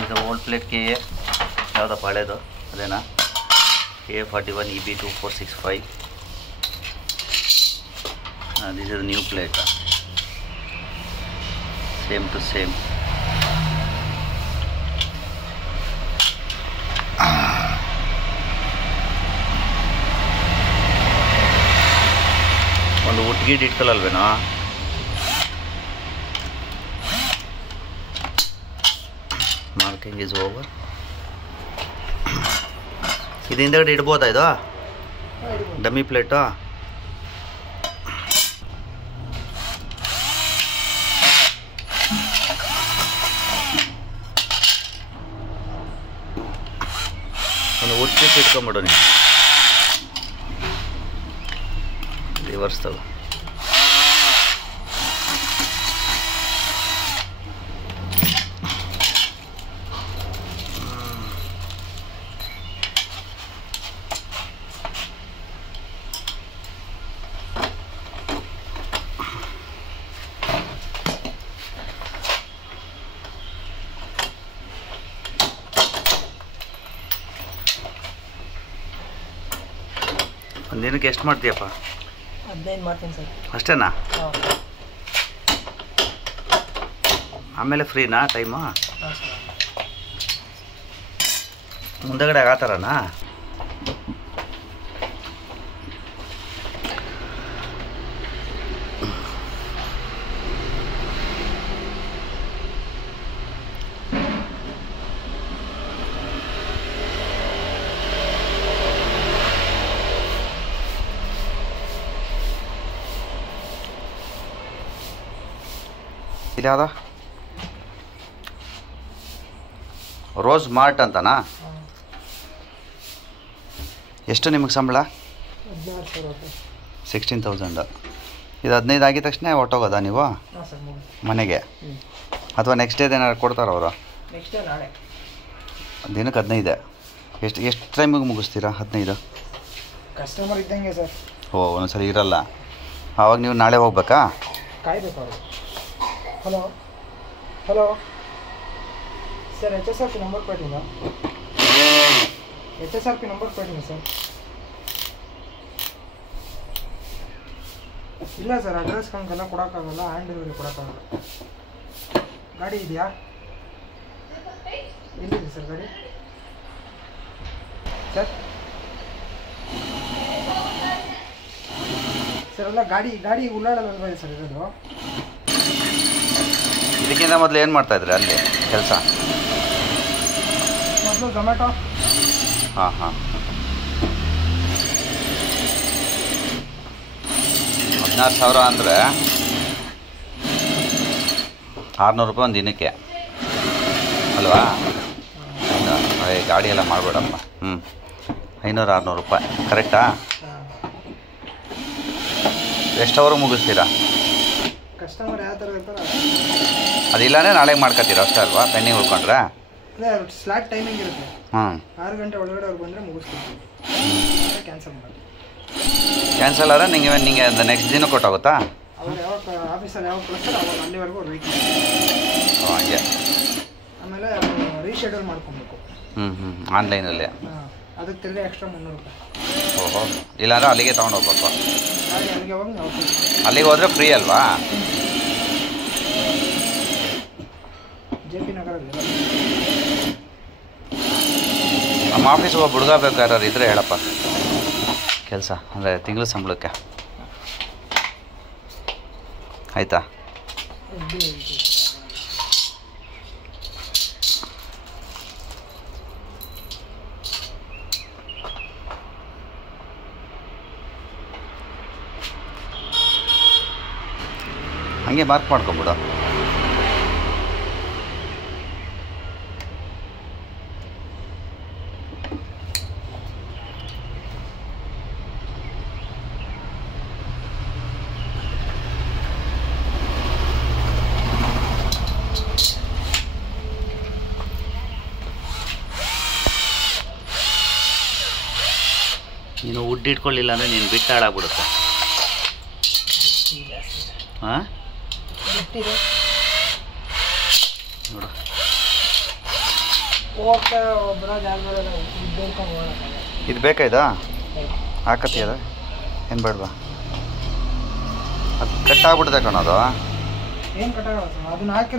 ಇದು old plate K A ಯಾವುದಪ್ಪ ಹಳೇದು ಅದೇನಾ KA41 EB2465. This is a new plate, same to same. ಒಂದು ಉಟ್ಗಿಡ್ ಇಟ್ಕೊಳ್ಳಲ್ವೇನೋ marking is over. ಇದು ಹಿಂದೆಗಡೆ ಇಡ್ಬೋದಾ ಇದು ಡಮ್ಮಿ ಪ್ಲೇಟು? ಒಂದು ಉಟ್ಟಿ ಇಟ್ಕೊಂಬಿಡು ನೀವು, ರಿವರ್ಸ್ ತಗೋ. ಒಂದಿನಕ್ಕೆ ಎಷ್ಟು ಮಾಡ್ತೀಯಪ್ಪ? 15 ಮಾಡ್ತೀನಿ ಸರ್. ಅಷ್ಟೇನಾ? ಆಮೇಲೆ ಫ್ರೀನಾ ಟೈಮು? ಮುಂದಗಡೆ ಆ ಥರನಾ? ಇದ್ಯಾವುದ ರೋಸ್ ಮಾರ್ಟ್ ಅಂತನಾ? ಎಷ್ಟು ನಿಮಗೆ ಸಂಬಳ? 16,000. ಇದು 15 ಆಗಿದ ತಕ್ಷಣ ಹೊಟ್ಟೋಗೋದಾ ನೀವು ಮನೆಗೆ, ಅಥವಾ ನೆಕ್ಸ್ಟ್ ಡೇದು ಏನಾದ್ರು ಕೊಡ್ತಾರ ಅವರು? ದಿನಕ್ಕೆ 15. ಎಷ್ಟು ಟೈಮಿಗೆ ಮುಗಿಸ್ತೀರಾ 15? ಕಸ್ಟಮರ್ ಇದ್ದಂಗೆ ಸರ್. ಓ, ಒಂದೊಂದ್ಸರಿ ಇರಲ್ಲ. ಆವಾಗ ನೀವು ನಾಳೆ ಹೋಗ್ಬೇಕಾ? ಕಾಯ್ಬೇಕು ಅವರು. Hello hello sir, HSRP number ಕೊಟ್ಟಿಲ್ಲ. HSRP ನಂಬರ್ ಕೊಟ್ಟಿಲ್ಲ ಸರ್. ಇಲ್ಲ ಸರ್, ಅಡ್ರೆಸ್ ಕಂಗೆಲ್ಲ ಕೊಡೋಕ್ಕಾಗಲ್ಲ, ಹ್ಯಾಂಡ್ ಡೆಲಿವರಿ ಕೊಡೋಕ್ಕಾಗಲ್ಲ. ಗಾಡಿ ಇದೆಯಾ? ಎಲ್ಲಿದೆ ಸರ್ ಗಾಡಿ? ಸರ್ ಸರ್ ಅಲ್ಲ, ಗಾಡಿ ಉಳ್ಳಾಡಲ್ವಾ ಸರ್ ಇರೋದು? ಇದಕ್ಕಿಂತ ಮೊದಲು ಏನು ಮಾಡ್ತಾಯಿದ್ರಿ ಅಲ್ಲಿ ಕೆಲಸ? ಮೊದಲು ಝೊಮ್ಯಾಟೊ. ಹಾಂ ಹಾಂ. 16,000 ಅಂದರೆ 600 ರೂಪಾಯಿ ಒಂದು ದಿನಕ್ಕೆ ಅಲ್ವಾ? ಗಾಡಿ ಎಲ್ಲ ಮಾಡಬೇಡಮ್ಮ. 500-600 ರೂಪಾಯಿ ಕರೆಕ್ಟಾ? ಎಷ್ಟು ಅವರ್ಗೆ ಮುಗಿಸ್ತೀರಾ? ಕಸ್ಟಮರ್ ಯಾವ ಥರ ಇರ್ತಾರೆ ಅದಿಲ್ಲನೇ ನಾಳೆಗೆ ಮಾಡ್ಕೊತೀರ ಅಷ್ಟೇ ಅಲ್ವಾ? ಪೆಂಡಿಂಗ್ ಉಳ್ಕೊಂಡ್ರೆ ಅದೇ ಸ್ಲಾಟ್ ಟೈಮಿಂಗ್ ಇರುತ್ತೆ. 6 ಗಂಟೆ ಒಳಗಡೆ ಅವ್ರು ಬಂದರೆ ಮುಗಿಸ್ಕೊಡ್ತೀವಿ. ಕ್ಯಾನ್ಸಲ್ ಮಾಡಿ. ಕ್ಯಾನ್ಸಲ್ ಆದರೆ ನಿಮಗೆ ಅದು ನೆಕ್ಸ್ಟ್ ದಿನ ಕೊಟ್ಟೋಗುತ್ತಾ? ಅವ್ರು ಯಾವಾಗ ಆಫೀಸಲ್ಲಿ ಯಾವಾಗ ಕಳಿಸ್ತಾರೆ ಅವಾಗ ಅಲ್ಲಿವರೆಗೂ ಅವ್ರು ವೆಯ್ಟ್ ಮಾಡಿ. ಹಾಗೆ ಆಮೇಲೆ ರೀಶೆಡ್ಯೂಲ್ ಮಾಡ್ಕೊಬೇಕು. ಆನ್ಲೈನಲ್ಲಿ. ಅದಕ್ಕೆ ತಿರ್ಗಿ ಎಕ್ಸ್ಟ್ರಾ 300 ರೂಪಾಯಿ. ಓಹೋ, ಇಲ್ಲಾಂದ್ರೆ ಅಲ್ಲಿಗೆ ತೊಗೊಂಡು ಹೋಗ್ಬೇಕು. ಅಲ್ಲಿಗೆ ಹೋಗಿ ನಾವು ಅಲ್ಲಿಗೆ ಹೋದರೆ ಫ್ರೀ ಅಲ್ವಾ? JP ನಗರಲ್ಲಿ ನಮ್ಮ ಆಫೀಸ್ಗೆ ಹೋಗಿ ಹುಡುಗ ಬೇಕಾದ್ರೆ ಇದ್ರೆ ಹೇಳಪ್ಪ ಕೆಲಸ, ಅಂದರೆ ತಿಂಗಳ ಸಂಬಳಕ್ಕೆ. ಆಯಿತಾ? ಹಂಗೆ ಮಾರ್ಕ್ ಮಾಡ್ಕೊಬಿಡು. ನೀನು ವುಡ್ ಇಟ್ಕೊಳ್ಳಿಲ್ಲ ಅಂದರೆ ನೀನು ಬಿಟ್ಟು ಹಾಳಾಗ್ಬಿಡುತ್ತೆ. ಹಾಂ ನೋಡು, ಹೋಗ್ತಾ ಬರೋ ಜಾಗದಲ್ಲ ಇದ್ದಂಕೊಂಡು ಹೋಗೋಕ್ಕಾಗಲ್ಲ. ಇದು ಬೇಕಾ ಇದು ಹಾಕತ್ತಿ ಅದು ಏನು ಬೇಡವಾ ಅದು ಕಟ್ಟಾಗ್ಬಿಡ್ದೆ ಕಣೋ ಅದು ಏನು ಕಟ್ಟಾಗಲ್ಲ ಅದನ್ನ ಹಾಕಿ